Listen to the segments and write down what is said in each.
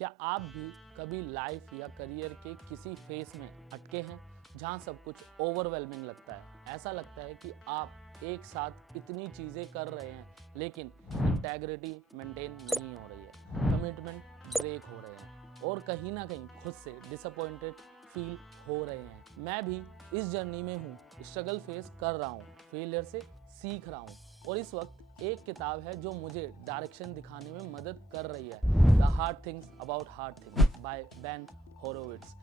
क्या आप भी कभी लाइफ या करियर के किसी फेस में अटके हैं जहां सब कुछ ओवरवेलमिंग लगता है? ऐसा लगता है कि आप एक साथ इतनी चीज़ें कर रहे हैं लेकिन इंटेग्रिटी मेंटेन नहीं हो रही है, कमिटमेंट ब्रेक हो रहे हैं और कहीं ना कहीं खुद से डिसअपॉइंटेड फील हो रहे हैं। मैं भी इस जर्नी में हूँ, स्ट्रगल फेस कर रहा हूँ, फेलियर से सीख रहा हूँ और इस वक्त एक किताब है जो मुझे डायरेक्शन दिखाने में मदद कर रही है, the hard things about hard things by Ben Horowitz.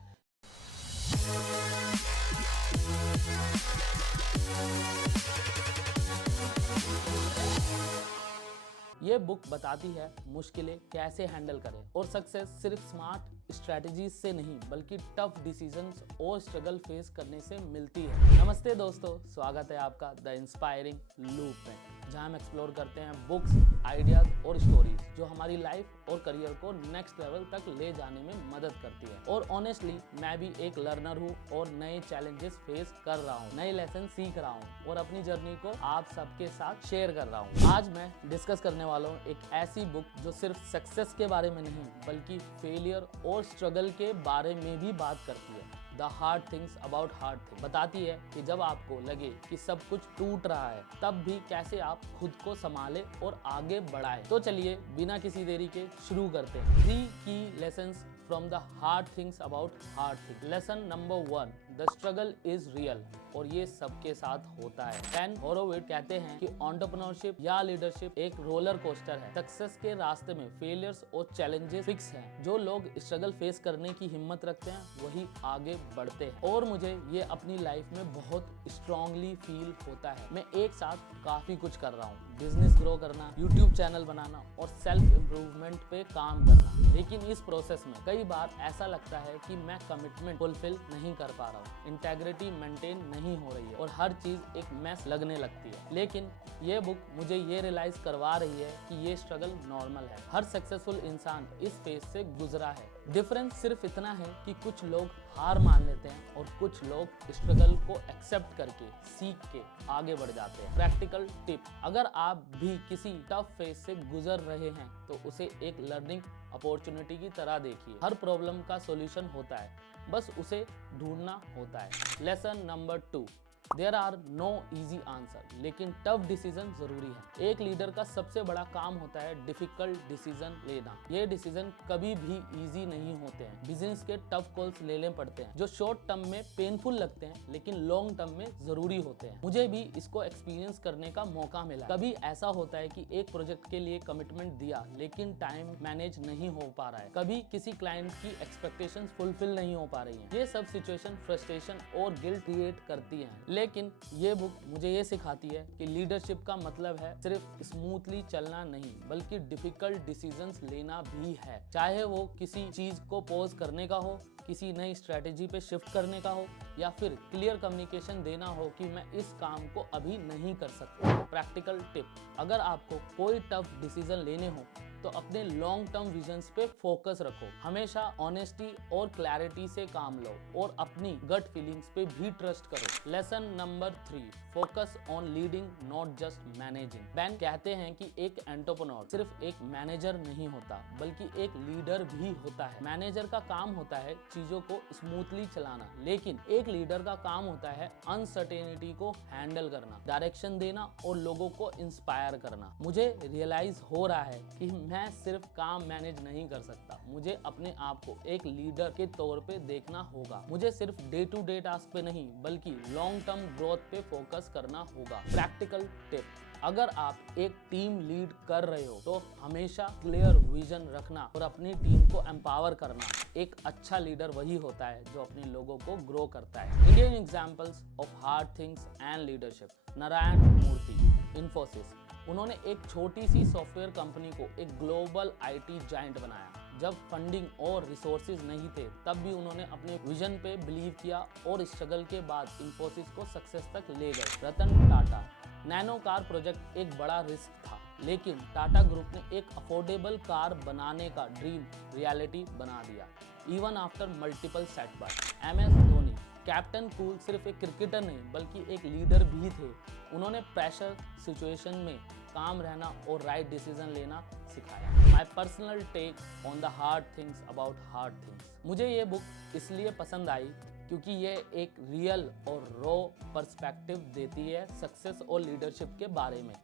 ये बुक बताती है मुश्किलें कैसे हैंडल करें और सक्सेस सिर्फ स्मार्ट स्ट्रेटजीज से नहीं बल्कि टफ डिसीजंस और स्ट्रगल फेस करने से मिलती है। नमस्ते दोस्तों, स्वागत है आपका द इंस्पायरिंग लूप में, जहां हम एक्सप्लोर करते हैं बुक्स, आइडियाज और स्टोरीज जो हमारी लाइफ और करियर को नेक्स्ट लेवल तक ले जाने में मदद करती है। और ऑनेस्टली मैं भी एक लर्नर हूँ और नए चैलेंजेस फेस कर रहा हूँ, नए लेसन सीख रहा हूँ और अपनी जर्नी को आप सबके साथ शेयर कर रहा हूँ। आज मैं डिस्कस करने वाला हूँ एक ऐसी बुक जो सिर्फ सक्सेस के बारे में नहीं बल्कि फेलियर और स्ट्रगल के बारे में भी बात करती है। The hard things about hard things बताती है कि जब आपको लगे कि सब कुछ टूट रहा है तब भी कैसे आप खुद को संभाले और आगे बढ़ाए। तो चलिए बिना किसी देरी के शुरू करते हैं। 3 की lessons from the hard things about hard things. Lesson number 1, the struggle is real और ये सबके साथ होता है। बेन होरोविट्ज कहते हैं कि एंटरप्रेन्योरशिप या लीडरशिप एक रोलर कोस्टर है। सक्सेस के रास्ते में फेलियर्स और चैलेंजेस फिक्स हैं। जो लोग स्ट्रगल फेस करने की हिम्मत रखते हैं वही आगे बढ़ते हैं और मुझे ये अपनी लाइफ में बहुत स्ट्रांगली फील होता है। मैं एक साथ काफी कुछ कर रहा हूँ, बिजनेस ग्रो करना, यूट्यूब चैनल बनाना और सेल्फ इम्प्रूवमेंट पे काम करना, लेकिन इस प्रोसेस में कई बार ऐसा लगता है कि मैं कमिटमेंट फुलफिल नहीं कर पा रहा हूँ, इंटेग्रिटी मेंटेन नहीं हो रही है और हर चीज एक मैस लगने लगती है। लेकिन ये बुक मुझे ये रियलाइज करवा रही है कि ये स्ट्रगल नॉर्मल है, हर सक्सेसफुल इंसान इस फेज से गुजरा है। डिफरेंस सिर्फ इतना है कि कुछ लोग हार मान लेते हैं और कुछ लोग स्ट्रगल को एक्सेप्ट करके सीख के आगे बढ़ जाते हैं। प्रैक्टिकल टिप, अगर आप भी किसी टफ फेज से गुजर रहे हैं तो उसे एक लर्निंग अपॉर्चुनिटी की तरह देखिए। हर प्रॉब्लम का सॉल्यूशन होता है, बस उसे ढूंढना होता है। Lesson number 2, there are no easy answer, लेकिन टफ डिसीजन जरूरी है। एक लीडर का सबसे बड़ा काम होता है डिफिकल्ट डिसीजन लेना। ये डिसीजन कभी भी इजी नहीं होते हैं। बिजनेस के टफ कॉल्स लेने पड़ते हैं जो शॉर्ट टर्म में पेनफुल लगते हैं लेकिन लॉन्ग टर्म में जरूरी होते हैं। मुझे भी इसको एक्सपीरियंस करने का मौका मिला। कभी ऐसा होता है कि एक प्रोजेक्ट के लिए कमिटमेंट दिया लेकिन टाइम मैनेज नहीं हो पा रहा है। कभी किसी क्लाइंट की एक्सपेक्टेशंस फुलफिल नहीं हो पा रही है। ये सब सिचुएशन फ्रस्ट्रेशन और गिल्ट क्रिएट करती है। लेकिन ये बुक मुझे ये सिखाती है कि लीडरशिप का मतलब है सिर्फ स्मूथली चलना नहीं बल्कि डिफिकल्ट डिसीजंस लेना भी है। चाहे वो किसी चीज को पॉज करने का हो, किसी नई स्ट्रेटेजी पे शिफ्ट करने का हो या फिर क्लियर कम्युनिकेशन देना हो कि मैं इस काम को अभी नहीं कर सकता। प्रैक्टिकल टिप, अगर आपको कोई टफ डिसीजन लेने हो तो अपने लॉन्ग टर्म विजन्स पे फोकस रखो। हमेशा ऑनेस्टी और क्लैरिटी से काम लो और अपनी गट फीलिंग्स पे भी ट्रस्ट करो। Lesson number 3, focus on leading not just managing. Ben कहते हैं कि एक एंटरप्रेन्योर सिर्फ एक मैनेजर नहीं होता बल्कि एक लीडर भी होता है। मैनेजर का काम होता है चीजों को स्मूथली चलाना, लेकिन एक लीडर का काम होता है अनसर्टेनिटी को हैंडल करना, डायरेक्शन देना और लोगों को इंस्पायर करना। मुझे रियलाइज हो रहा है कि मैं सिर्फ काम मैनेज नहीं कर सकता, मुझे अपने आप को एक लीडर के तौर पे देखना होगा। मुझे सिर्फ डे टू डे टास्क पे नहीं बल्कि लॉन्ग टर्म ग्रोथ पे फोकस करना होगा। प्रैक्टिकल टिप, अगर आप एक टीम लीड कर रहे हो तो हमेशा क्लियर विजन रखना और अपनी टीम को एम्पावर करना। एक अच्छा लीडर वही होता है जो अपने लोगों को ग्रो करता है। Indian examples of hard things and leadership, Narayana Murthy, Infosys. उन्होंने एक छोटी सी सॉफ्टवेयर कंपनी को एक ग्लोबल आईटी जायंट बनाया। जब फंडिंग और रिसोर्सेज नहीं थे तब भी उन्होंने अपने विजन पे बिलीव किया और स्ट्रगल के बाद इन्फोसिस को सक्सेस तक ले गए। Ratan Tata, nano car project एक बड़ा रिस्क था लेकिन टाटा ग्रुप ने एक अफोर्डेबल कार बनाने का ड्रीम रियलिटी बना दिया even after multiple setback. MS Dhoni, captain cool सिर्फ एक क्रिकेटर नहीं बल्कि एक लीडर भी थे। उन्होंने प्रेशर सिचुएशन में काम रहना और राइट डिसीजन लेना सिखाया। My personal take on the hard things about hard things. मुझे ये बुक इसलिए पसंद आई क्योंकि ये एक रियल और रॉ पर्सपेक्टिव देती है सक्सेस और लीडरशिप के बारे में।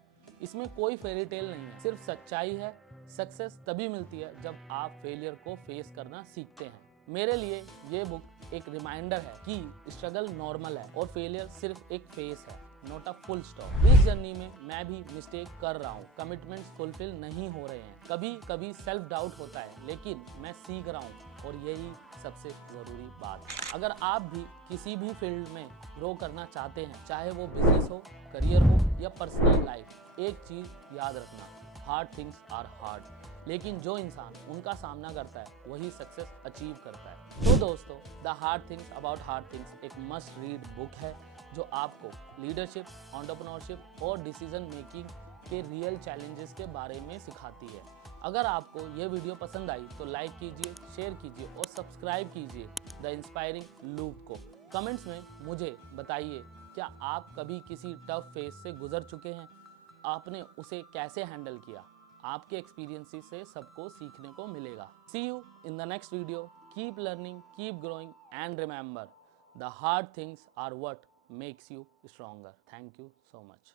इसमें कोई फेरी टेल नहीं है, सिर्फ सच्चाई है। सक्सेस तभी मिलती है जब आप फेलियर को फेस करना सीखते हैं। मेरे लिए ये बुक एक रिमाइंडर है कि स्ट्रगल नॉर्मल है और फेलियर सिर्फ एक फेस है, नॉट अ फुल स्टॉप। इस जर्नी में मैं भी मिस्टेक कर रहा हूँ, कमिटमेंट्स फुलफिल नहीं हो रहे हैं, कभी कभी सेल्फ डाउट होता है, लेकिन मैं सीख रहा हूँ और यही सबसे ज़रूरी बात है। अगर आप भी किसी भी फील्ड में ग्रो करना चाहते हैं, चाहे वो बिजनेस हो, करियर हो या पर्सनल लाइफ, एक चीज़ याद रखना, हार्ड थिंग्स आर हार्ड, लेकिन जो इंसान उनका सामना करता है वही सक्सेस अचीव करता है। तो दोस्तों, the hard things about hard things एक मस्ट रीड बुक है जो आपको लीडरशिप, एंटरप्रेन्योरशिप और डिसीजन मेकिंग के रियल चैलेंजेस के बारे में सिखाती है। अगर आपको ये वीडियो पसंद आई तो लाइक कीजिए, शेयर कीजिए और सब्सक्राइब कीजिए द इंस्पायरिंग लूप को। कमेंट्स में मुझे बताइए, क्या आप कभी किसी टफ फेज से गुजर चुके हैं? आपने उसे कैसे हैंडल किया? आपके एक्सपीरियंसेस से सबको सीखने को मिलेगा। See you in the next video. Keep learning, keep growing and remember, the hard things are what makes you stronger. Thank you so much.